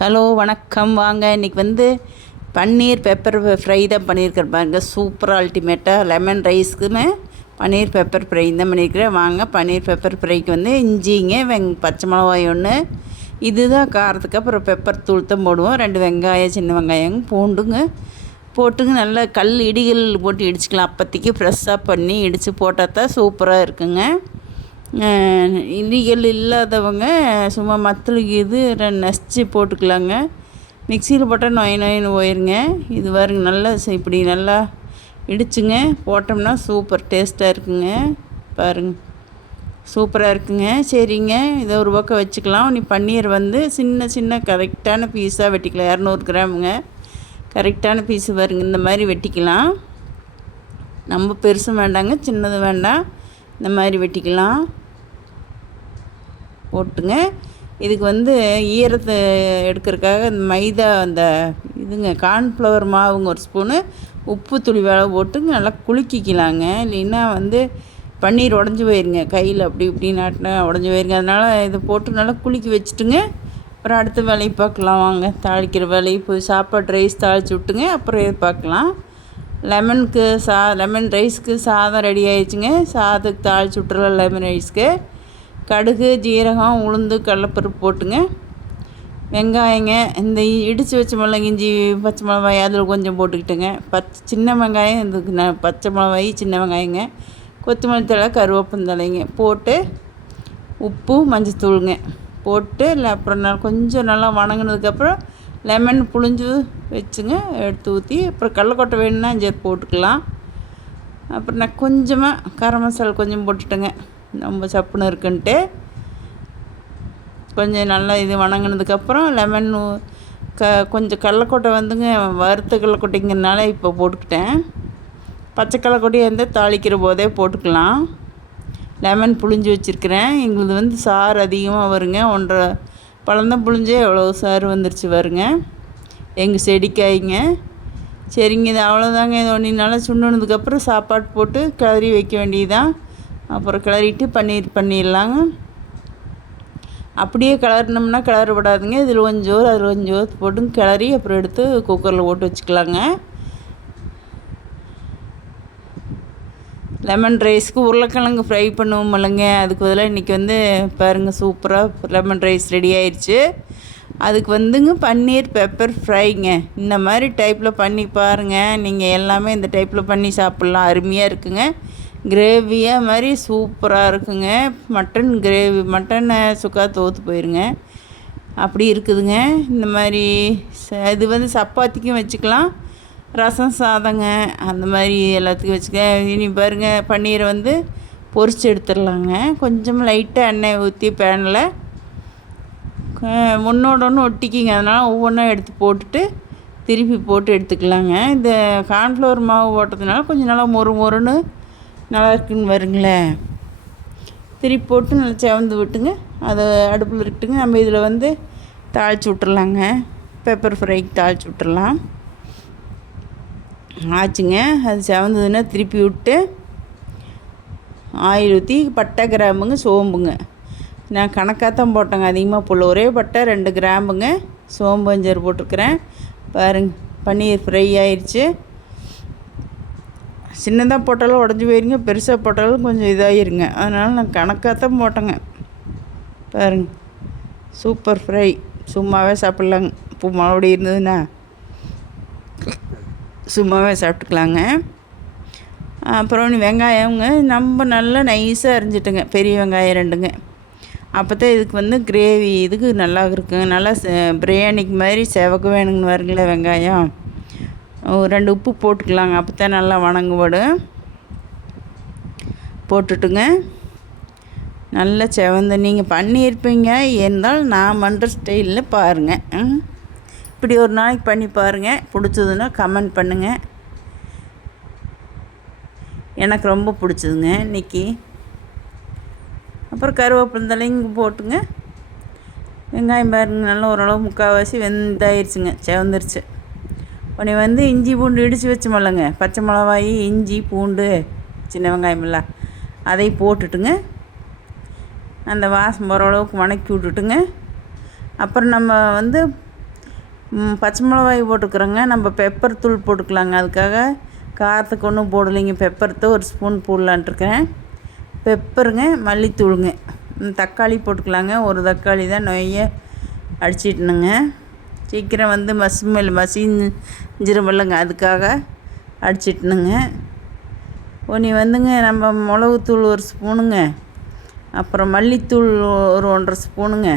Hello வணக்கம். வாங்க இன்றைக்கி பன்னீர் பெப்பர் ஃப்ரை தான் பண்ணியிருக்கிறேன் பாருங்க. சூப்பராக அல்டிமேட்டாக லெமன் ரைஸ்க்குமே பன்னீர் பெப்பர் ஃப்ரை தான் பண்ணியிருக்கிறேன். வாங்க பன்னீர் பெப்பர் ஃப்ரைக்கு இஞ்சிங்க பச்சை மிளகாய் ஒன்று, இதுதான் காரத்துக்கு. அப்புறம் பெப்பர் தூள் தான் போடுவோம். 2 வெங்காயம், சின்ன வெங்காயம், பூண்டுங்க போட்டுங்க நல்லா இடிகள் போட்டு இடிச்சிக்கலாம். அப்போதைக்கு ஃப்ரெஷ்ஷாக பண்ணி இடித்து போட்டால் தான் சூப்பராக இருக்குங்க. இடிகள் இல்லாதவங்க சும்மா மத்தலுக்கு நசிச்சு போட்டுக்கலாங்க. மிக்சியில் போட்டால் நொயின்னு போயிருங்க. இது பாருங்க, நல்லா இப்படி நல்லா இடிச்சுங்க போட்டோம்னா சூப்பர் டேஸ்ட்டாக இருக்குங்க. பாருங்க, சூப்பராக இருக்குங்க. சரிங்க, இதை ஒரு பக்கம் வச்சுக்கலாம். நீ பன்னீர் சின்ன சின்ன கரெக்டான பீஸாக வெட்டிக்கலாம். 200 கிராமுங்க கரெக்டான பீஸு பாருங்க. இந்த மாதிரி வெட்டிக்கலாம். நம்ம பெருசும் வேண்டாங்க, சின்னது வேண்டாம். இந்த மாதிரி வெட்டிக்கலாம் போட்டுங்க. இதுக்கு ஈரத்தை எடுக்கிறதுக்காக இந்த மைதா கார்ன்ஃப்ளவர் மாவுங்க 1 ஸ்பூனு, உப்பு துளி வேலை போட்டுங்க நல்லா குலுக்கிக்கலாங்க. இல்லைன்னா பன்னீர் உடஞ்சி போயிருங்க. கையில் அப்படி இப்படி நாட்டினா உடஞ்சி போயிருங்க. அதனால் இதை போட்டு நல்லா குலுக்கி வச்சுட்டுங்க. அப்புறம் அடுத்த வேலையை பார்க்கலாம். வாங்க, தாளிக்கிற வேலையை போய் சாப்பாடு ரைஸ் தாளித்து விட்டுங்க. அப்புறம் இதை பார்க்கலாம். லெமன் ரைஸ்க்கு சாதம் ரெடி ஆயிடுச்சுங்க. சாதத்துக்கு தாளித்து விட்டுறலாம். லெமன் ரைஸ்க்கு கடுகு, ஜீரகம், உளுந்து, கடலைப்பருப்பு போட்டுங்க. வெங்காயங்க இந்த இடித்து வச்ச மிளகு, இஞ்சி, பச்சை மிளகாய் அதில் கொஞ்சம் போட்டுக்கிட்டுங்க. சின்ன வெங்காயம் இதுக்கு பச்சை மிளகாய், சின்ன வெங்காயங்க, கொத்தமல்லி தழை, கருவேப்பந்தழைங்க போட்டு உப்பு, மஞ்சத்தூளுங்க போட்டு அப்புறம் கொஞ்சம் நல்லா வணங்கினதுக்கப்புறம் லெமன் புழிஞ்சு வச்சுங்க எடுத்து ஊற்றி, அப்புறம் கடலக்கொட்டை வேணும்னா சேர்த்து போட்டுக்கலாம். அப்புறம் நான் கொஞ்சமாக கரம் மசாலா கொஞ்சம் போட்டுட்டேங்க. ரொம்ப சப்புன்னு இருக்குன்ட்டு கொஞ்சம் நல்லா இது வணங்கினதுக்கப்புறம் லெமன் கொஞ்சம் கடலக்கொட்டை வறுத்த கடலக்கொட்டைங்கிறனால இப்போ போட்டுக்கிட்டேன். பச்சை கடலக்கொட்டையாக இருந்தால் தாளிக்கிற போதே போட்டுக்கலாம். லெமன் புழிஞ்சு வச்சுருக்கிறேன். எங்களுது சாறு அதிகமாக வருங்க. 1.5 பழம்தான் புழிஞ்சே எவ்வளோ சாறு வந்துருச்சு வருங்க எங்கள் செடிக்காய்ங்க. சரிங்க, இது அவ்வளோதாங்க. இது ஒன்றினால சுண்டுனதுக்கப்புறம் சாப்பாடு போட்டு கிளறி வைக்க வேண்டியதுதான். அப்புறம் கிளறிட்டு பண்ணிடலாங்க. அப்படியே கிளறினோம்னா கிளற விடாதுங்க. இதில் கொஞ்சம் அதில் கொஞ்சம் போட்டு கிளறி அப்புறம் எடுத்து குக்கரில் போட்டு வச்சுக்கலாங்க. லெமன் ரைஸ்க்கு உருளைக்கிழங்கு ஃப்ரை பண்ணுவோம் இல்லைங்க, அதுக்கு பதிலாக இன்றைக்கி பாருங்கள் சூப்பராக லெமன் ரைஸ் ரெடி ஆயிடுச்சு. அதுக்கு பன்னீர் பெப்பர் ஃப்ரைங்க. இந்த மாதிரி டைப்பில் பண்ணி பாருங்கள். நீங்கள் எல்லாமே இந்த டைப்பில் பண்ணி சாப்பிட்லாம். அருமையாக இருக்குங்க. கிரேவியாக மாதிரி சூப்பராக இருக்குங்க. மட்டனை சுக்கா தோற்று போயிருங்க, அப்படி இருக்குதுங்க. இந்த மாதிரி இது சப்பாத்திக்கும் வச்சுக்கலாம், ரசம் சாதங்க அந்த மாதிரி எல்லாத்துக்கும் வச்சுக்க. இனி பாருங்கள், பன்னீரை பொரிச்சு எடுத்துடலாங்க. கொஞ்சம் லைட்டாக எண்ணெய் ஊற்றி பேனில் ஒன்றோட ஒன்று ஒட்டிக்கிங்க. அதனால் ஒவ்வொன்றா எடுத்து போட்டுட்டு திருப்பி போட்டு எடுத்துக்கலாங்க. இந்த கார்ன்ஃப்ளவர் மாவு போட்டதுனால கொஞ்சம் நல்லா மொறுன்னு நல்லா இருக்குன்னு வருங்களேன். திருப்பி போட்டு நல்லா செவந்து விட்டுங்க. அதை அடுப்பில் இருக்கட்டுங்க. நம்ம இதில் தாளித்து விட்டுறலாங்க. பெப்பர் ஃப்ரைக்கு தாளித்து விட்டுறலாம். ஆச்சுங்க. அது செவந்ததுன்னா திருப்பி விட்டு ஆயில் ஊற்றி பட்டை, கிராம்புங்க, சோம்புங்க நான் கணக்காக தான் போட்டேங்க, அதிகமாக போடல. ஒரே பட்டை, 2 கிராம்புங்க, சோம்பு அஞ்சர் போட்டிருக்கிறேன். பாருங்க, பன்னீர் ஃப்ரை ஆயிடுச்சு. சின்னதாக போட்டாலும் உடஞ்சி போயிருங்க, பெருசாக போட்டாலும் கொஞ்சம் இதாகிருங்க. அதனால் நான் கணக்காக தான் போட்டேங்க. பாருங்க, சூப்பர் ஃப்ரை. சும்மாவே சாப்பிட்லாங்க. இப்போ மறுபடியும் இருந்ததுன்னா சும்மாவே சாப்பிட்டுக்கலாங்க. அப்புறம் வெங்காயங்க நம்ம நல்லா நைஸாக அரிஞ்சிட்டுங்க. பெரிய வெங்காயம் 2ங்க. அப்போ தான் இதுக்கு கிரேவி இதுக்கு நல்லா இருக்குங்க. நல்லா பிரியாணிக்கு மாதிரி செவக்க வேணுங்கன்னு வருங்களே வெங்காயம். 2 உப்பு போட்டுக்கலாங்க. அப்போ தான் நல்லா வணங்குபடும். போட்டுட்டுங்க நல்லா செவந்த நீங்கள் பண்ணியிருப்பீங்க. இருந்தாலும் நான் பண்ணுற ஸ்டைலில் பாருங்கள். இப்படி ஒரு நாளைக்கு பண்ணி பாருங்கள். பிடிச்சதுன்னா கமெண்ட் பண்ணுங்கள். எனக்கு ரொம்ப பிடிச்சதுங்க இன்றைக்கி. அப்புறம் கருவேப்பிலைங்க போட்டுங்க. வெங்காயம் பாருங்க நல்லா ஓரளவு முக்கால்வாசி வெந்தாயிருச்சுங்க, செவந்துருச்சு. உடனே இஞ்சி பூண்டு இடித்து வச்சோமில்லங்க, பச்சை மிளகாய், இஞ்சி பூண்டு, சின்ன வெங்காயமெல்லாம் அதை போட்டுட்டுங்க அந்த வாசம் போகிற அளவுக்கு வணக்கி விட்டுட்டுங்க. அப்புறம் நம்ம பச்சை மிளகாய் போட்டுக்கிறோங்க. நம்ம பெப்பர் தூள் போட்டுக்கலாங்க. அதுக்காக காரத்துக்கு ஒன்றும் போடலைங்க. பெப்பர் தான் ஒரு ஸ்பூன் போடலான்ட்ருக்கேன். பெப்பருங்க, மல்லித்தூளுங்க, தக்காளி போட்டுக்கலாங்க. ஒரு தக்காளி தான் நொய்ய அடிச்சிடணுங்க. சீக்கிரம் வந்து மசிஞ்சிருமில்லங்க, அதுக்காக அடிச்சிட்டணுங்க. ஒன்று வந்துங்க நம்ம மிளகுத்தூள் ஒரு ஸ்பூனுங்க, அப்புறம் மல்லித்தூள் ஒரு 1.5 ஸ்பூனுங்க.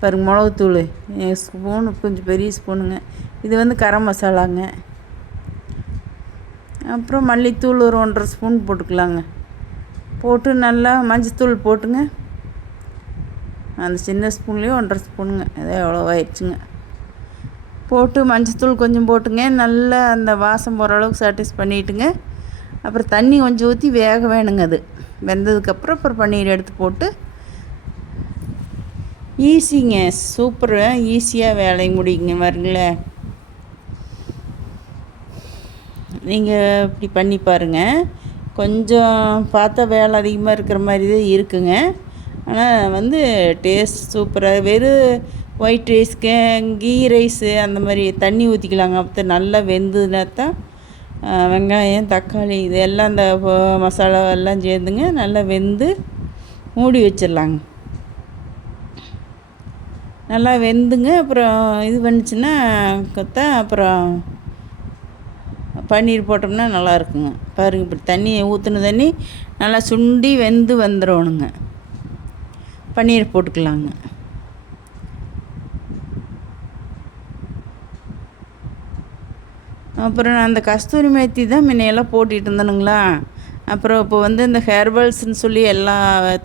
பாருங்க, மிளகுத்தூள் ஸ்பூனு கொஞ்சம் பெரிய ஸ்பூனுங்க. இது வந்து கரம் மசாலாங்க. அப்புறம் மல்லித்தூள் ஒரு 1.5 ஸ்பூன் போட்டுக்கலாங்க. போட்டு நல்லா மஞ்சத்தூள் போட்டுங்க. அந்த சின்ன ஸ்பூன்லேயும் 1.5 ஸ்பூனுங்க, அதே எவ்வளோவாயிடுச்சுங்க. போட்டு மஞ்சத்தூள் கொஞ்சம் போட்டுங்க. நல்லா அந்த வாசம் போகிற அளவுக்கு சாட்டிஸ் பண்ணிவிட்டுங்க. அப்புறம் தண்ணி கொஞ்சம் ஊற்றி வேக வேணுங்க. அது வெந்ததுக்கப்புறம் அப்புறம் பன்னீர் எடுத்து போட்டு ஈஸிங்க, சூப்பரு, ஈஸியாக வேலையை முடியுங்க. பாருங்களேன், நீங்கள் இப்படி பண்ணி பாருங்கள். கொஞ்சம் பார்த்தா வேலை அதிகமாக இருக்கிற மாதிரி தான் இருக்குங்க. ஆனால் வந்து டேஸ்ட் சூப்பராக. வெறும் ஒயிட் ரைஸ்க்கு கீ ரைஸு அந்த மாதிரி தண்ணி ஊற்றிக்கலாங்க. அப்போ நல்லா வெந்ததுனா தான் வெங்காயம், தக்காளி இது எல்லாம் அந்த மசாலா எல்லாம் சேர்ந்துங்க நல்லா வெந்து மூடி வச்சிடலாங்க. நல்லா வெந்துங்க. அப்புறம் இது பண்ணிச்சுன்னா கொத்தா அப்புறம் பன்னீர் போட்டோம்னா நல்லா இருக்குங்க. பாருங்கள், இப்படி தண்ணி ஊற்றின தண்ணி நல்லா சுண்டி வெந்து வந்துடணுங்க. பன்னீர் போட்டுக்கலாங்க. அப்புறம் நான் அந்த கஸ்தூரி மேத்தி தான் முன்னையெல்லாம் போட்டுகிட்டு இருந்தேனுங்களா. அப்புறம் இப்போ வந்து இந்த ஹெர்பல்ஸ்ன்னு சொல்லி எல்லா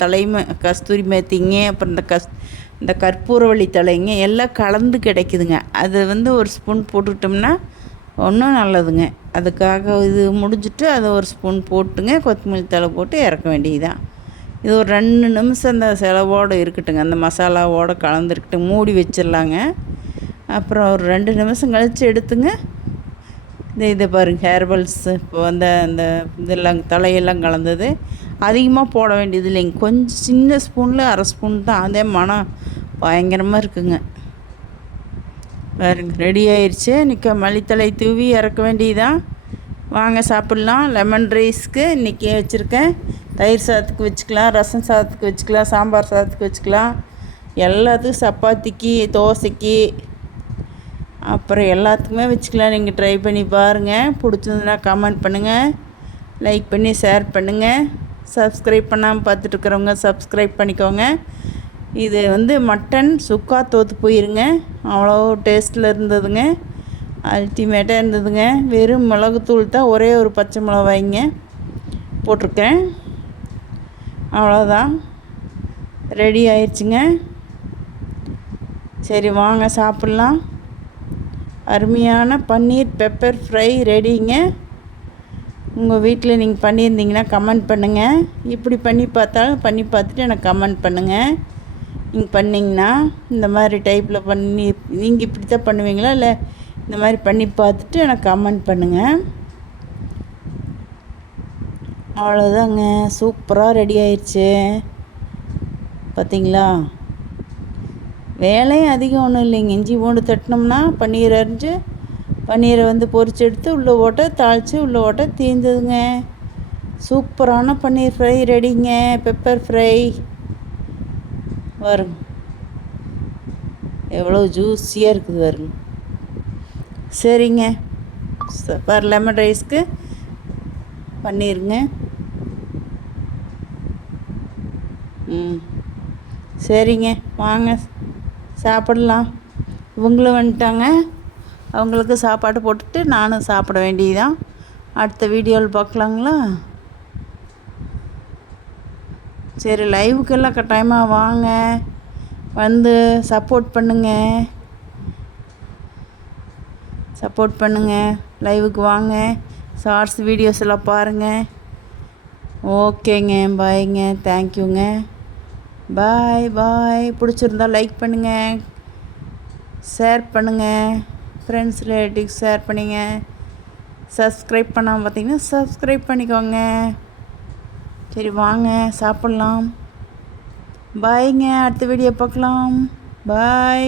தலையுமே கஸ்தூரி மேத்திங்க, அப்புறம் இந்த கற்பூரவள்ளி தலைங்க எல்லாம் கலந்து கிடைக்குதுங்க. அது வந்து ஒரு ஸ்பூன் போட்டுக்கிட்டோம்னா ஒன்றும் நல்லதுங்க. அதுக்காக இது முடிஞ்சிட்டு அதை ஒரு ஸ்பூன் போட்டுங்க, கொத்தமல்லி தழை போட்டு இறக்க வேண்டியதுதான். இது ஒரு 2 நிமிஷம் அந்த செலவோடு இருக்கட்டுங்க, அந்த மசாலாவோடு கலந்துருக்கட்டும், மூடி வச்சிடலாங்க. அப்புறம் ஒரு 2 நிமிஷம் கழித்து எடுத்துங்க. இதை பாருங்கள், ஹேர்பல்ஸு இப்போ வந்து அந்த இதெல்லாம் தலையெல்லாம் கலந்தது அதிகமாக போட வேண்டியது இல்லைங்க. கொஞ்சம் சின்ன ஸ்பூனில் 1/2 ஸ்பூன் தான். அதே மனம் பயங்கரமாக இருக்குங்க. பாருங்க, ரெடி ஆயிடுச்சு. இன்றைக்கி மல்லித்தலை தூவி இறக்க வேண்டியதான். வாங்க சாப்பிட்லாம். லெமன் ரைஸ்க்கு இன்றைக்கி வச்சுருக்கேன். தயிர் சாதத்துக்கு வச்சுக்கலாம், ரசம் சாதத்துக்கு வச்சுக்கலாம், சாம்பார் சாதத்துக்கு வச்சுக்கலாம், எல்லாத்துக்கும் சப்பாத்திக்கு, தோசைக்கு, அப்புறம் எல்லாத்துக்குமே வச்சுக்கலாம். நீங்கள் ட்ரை பண்ணி பாருங்கள். பிடிச்சிருந்துன்னா கமெண்ட் பண்ணுங்கள், லைக் பண்ணி ஷேர் பண்ணுங்கள். சப்ஸ்கிரைப் பண்ணாமல் பார்த்துட்ருக்குறவங்க சப்ஸ்கிரைப் பண்ணிக்கோங்க. இது வந்து மட்டன் சுக்கா தோற்று போயிருங்க, அவ்வளோ டேஸ்ட்டில் இருந்ததுங்க, அல்டிமேட்டாக இருந்ததுங்க. வெறும் மிளகுத்தூள் தான், ஒரே ஒரு பச்சை மிளகாய்ங்க போட்டிருக்கேன், அவ்வளோதான். ரெடி ஆயிடுச்சுங்க. சரி, வாங்க சாப்பிட்லாம். அருமையான பன்னீர் பெப்பர் ஃப்ரை ரெடிங்க. உங்கள் வீட்டில் நீங்கள் பண்ணியிருந்தீங்கன்னா கமெண்ட் பண்ணுங்கள். இப்படி பண்ணி பார்த்தாலும் பண்ணி பார்த்துட்டு எனக்கு கமெண்ட் பண்ணுங்கள். நீங்கள் பண்ணிங்கன்னா இந்த மாதிரி டைப்பில் பண்ணி நீங்கள் இப்படி தான் பண்ணுவீங்களா, இல்லை இந்த மாதிரி பண்ணி பார்த்துட்டு எனக்கு கமெண்ட் பண்ணுங்கள். அவ்வளோதாங்க, சூப்பராக ரெடி ஆயிடுச்சு. பார்த்தீங்களா, வேலையும் அதிகம் ஒன்றும் இல்லைங்க. இஞ்சி பூண்டு தட்டினோம்னா பன்னீர் அரிஞ்சு பன்னீரை வந்து பொரிச்சு எடுத்து உள்ளே ஓட்ட தாளித்து உள்ளே ஓட்ட தீர்ந்ததுங்க. சூப்பரான பன்னீர் ஃப்ரை ரெடிங்க. பெப்பர் ஃப்ரை வருங்க, எவ்வளோ ஜூஸியாக இருக்குது வருங்க. சரிங்க, லெமன் ரைஸ்க்கு பண்ணிடுங்க. சரிங்க, வாங்க சாப்பிடலாம். இவங்களும் வந்துட்டாங்க, அவங்களுக்கு சாப்பாடு போட்டுட்டு நானும் சாப்பிட வேண்டியதுதான். அடுத்த வீடியோவில் பார்க்கலாங்களா? சரி, லைவுக்கெல்லாம் கட்டாயமாக வாங்க, வந்து சப்போர்ட் பண்ணுங்கள். லைவுக்கு வாங்க, ஷார்ட்ஸ் வீடியோஸ் எல்லாம் பாருங்கள். ஓகேங்க, பாய்ங்க, தேங்க்யூங்க, பாய். பிடிச்சிருந்தா லைக் பண்ணுங்கள், ஷேர் பண்ணுங்கள், ஃப்ரெண்ட்ஸ் ரிலேட்டிவ்ஸ் ஷேர் பண்ணிங்க. சப்ஸ்கிரைப் பண்ணாமல் பார்த்தீங்கன்னா சப்ஸ்கிரைப் பண்ணிக்கோங்க. சரி, வாங்க சாப்பிட்லாம். பாய்ங்க, அடுத்த வீடியோ பார்க்கலாம். பாய்.